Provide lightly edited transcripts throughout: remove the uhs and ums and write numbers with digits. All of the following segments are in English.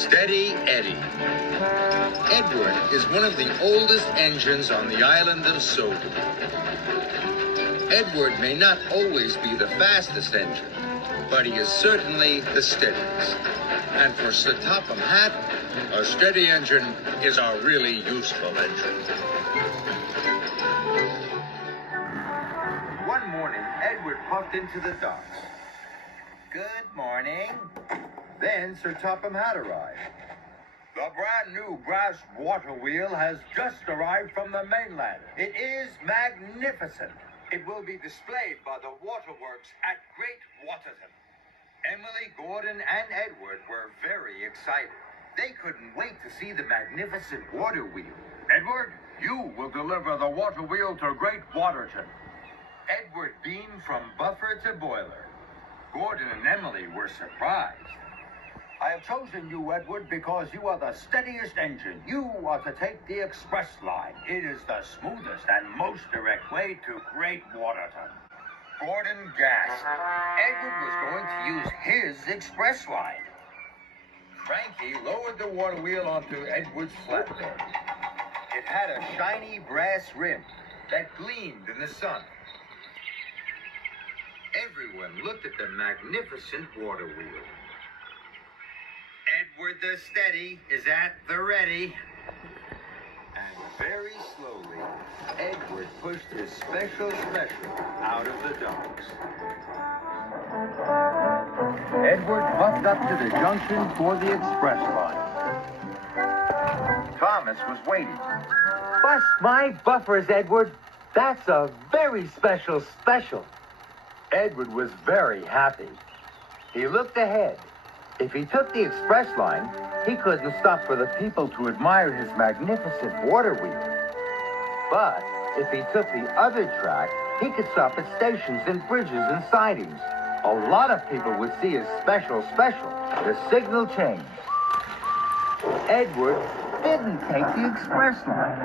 Steady Eddie. Edward is one of the oldest engines on the island of Sodu. Edward may not always be the fastest engine, but he is certainly the steadiest. And for Sir Topham Hatt, a steady engine is a really useful engine. One morning, Edward puffed into the docks. Good morning. Then Sir Topham Hatt arrived. The brand new brass water wheel has just arrived from the mainland. It is magnificent. It will be displayed by the waterworks at Great Waterton. Emily, Gordon, and Edward were very excited. They couldn't wait to see the magnificent water wheel. Edward, you will deliver the water wheel to Great Waterton. Edward beamed from buffer to boiler. Gordon and Emily were surprised. I have chosen you, Edward, because you are the steadiest engine. You are to take the express line. It is the smoothest and most direct way to Great Waterton. Gordon gasped. Edward was going to use his express line. Frankie lowered the water wheel onto Edward's flatbed. It had a shiny brass rim that gleamed in the sun. Everyone looked at the magnificent water wheel. Edward the Steady is at the ready. And very slowly, Edward pushed his special out of the docks. Edward puffed up to the junction for the express line. Thomas was waiting. Bust my buffers, Edward. That's a very special. Edward was very happy. He looked ahead. If he took the express line, he couldn't stop for the people to admire his magnificent water wheel. But if he took the other track, he could stop at stations and bridges and sidings. A lot of people would see his special. The signal changed. Edward didn't take the express line.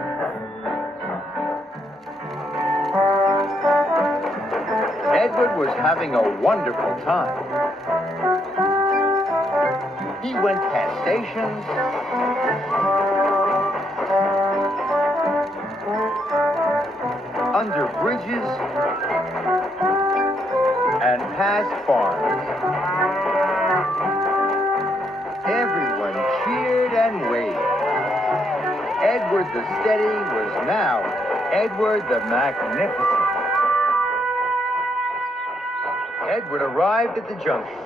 Edward was having a wonderful time. He went past stations, under bridges, and past farms. Everyone cheered and waved. Edward the Steady was now Edward the Magnificent. Edward arrived at the junction.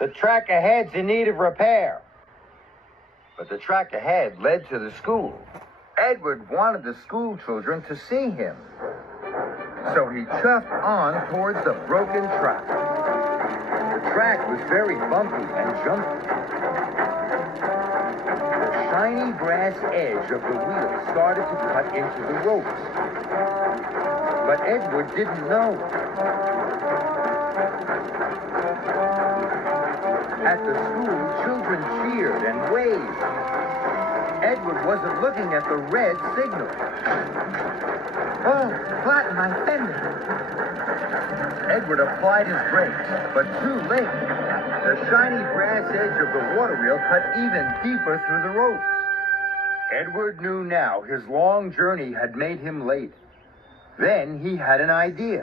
The track ahead's in need of repair. But the track ahead led to the school. Edward wanted the school children to see him. So he chuffed on towards the broken track. The track was very bumpy and jumpy. The shiny brass edge of the wheel started to cut into the ropes. But Edward didn't know. At the school, children cheered and waved. Edward wasn't looking at the red signal. Oh, flatten my fender. Edward applied his brakes, but too late. The shiny brass edge of the water wheel cut even deeper through the ropes. Edward knew now his long journey had made him late. Then he had an idea.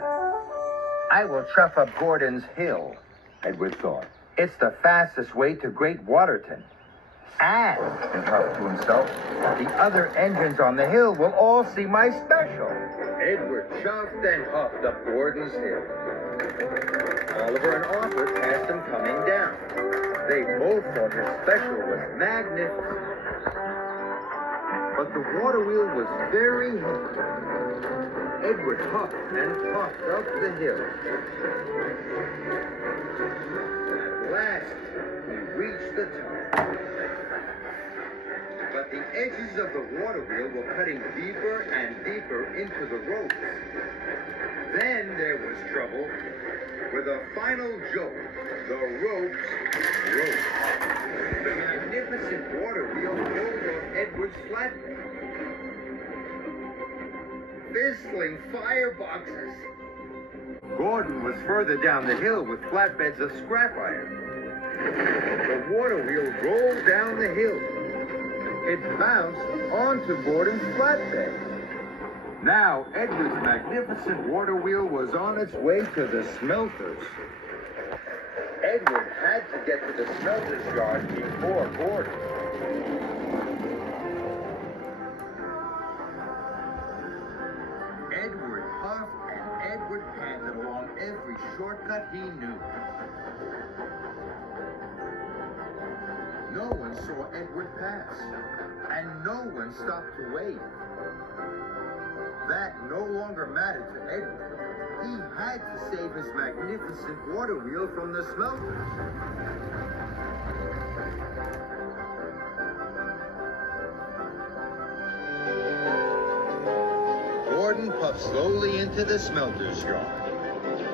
I will chuff up Gordon's Hill, Edward thought. It's the fastest way to Great Waterton. And, he huffed to himself, the other engines on the hill will all see my special. Edward chuffed and huffed up Gordon's Hill. Oliver and Arthur passed him coming down. They both thought his special was magnificent. But the water wheel was very heavy. Edward huffed and puffed up the hill. At last, he reached the top. But the edges of the water wheel were cutting deeper and deeper into the ropes. Then there was trouble. With a final jolt, the ropes broke. The magnificent water wheel rolled off Edward's flatbed. Fizzling fireboxes. Gordon was further down the hill with flatbeds of scrap iron. The water wheel rolled down the hill. It bounced onto Gordon's flatbed. Now, Edward's magnificent water wheel was on its way to the smelters. Edward had to get to the smelter's yard before Gordon. Edward puffed and Edward panted along every shortcut he knew. No one saw Edward pass, and no one stopped to wait. That no longer mattered to Edward. He had to save his magnificent water wheel from the smelters. Gordon puffed slowly into the smelter's yard. He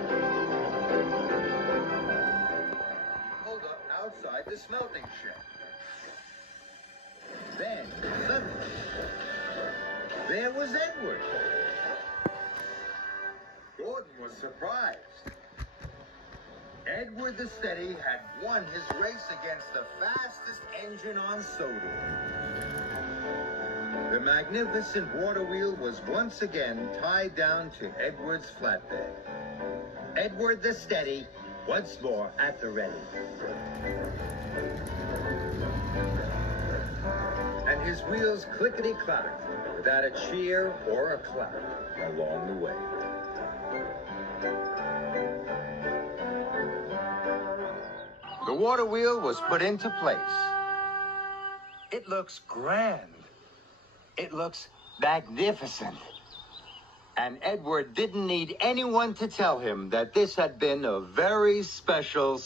pulled up outside the smelting shed. Then, suddenly, there was Edward. Gordon was surprised. Edward the Steady had won his race against the fastest engine on Sodor. The magnificent water wheel was once again tied down to Edward's flatbed. Edward the Steady, once more at the ready. And his wheels clickety-clacked without a cheer or a clap along the way. The water wheel was put into place. It looks grand. It looks magnificent. And Edward didn't need anyone to tell him that this had been a very special.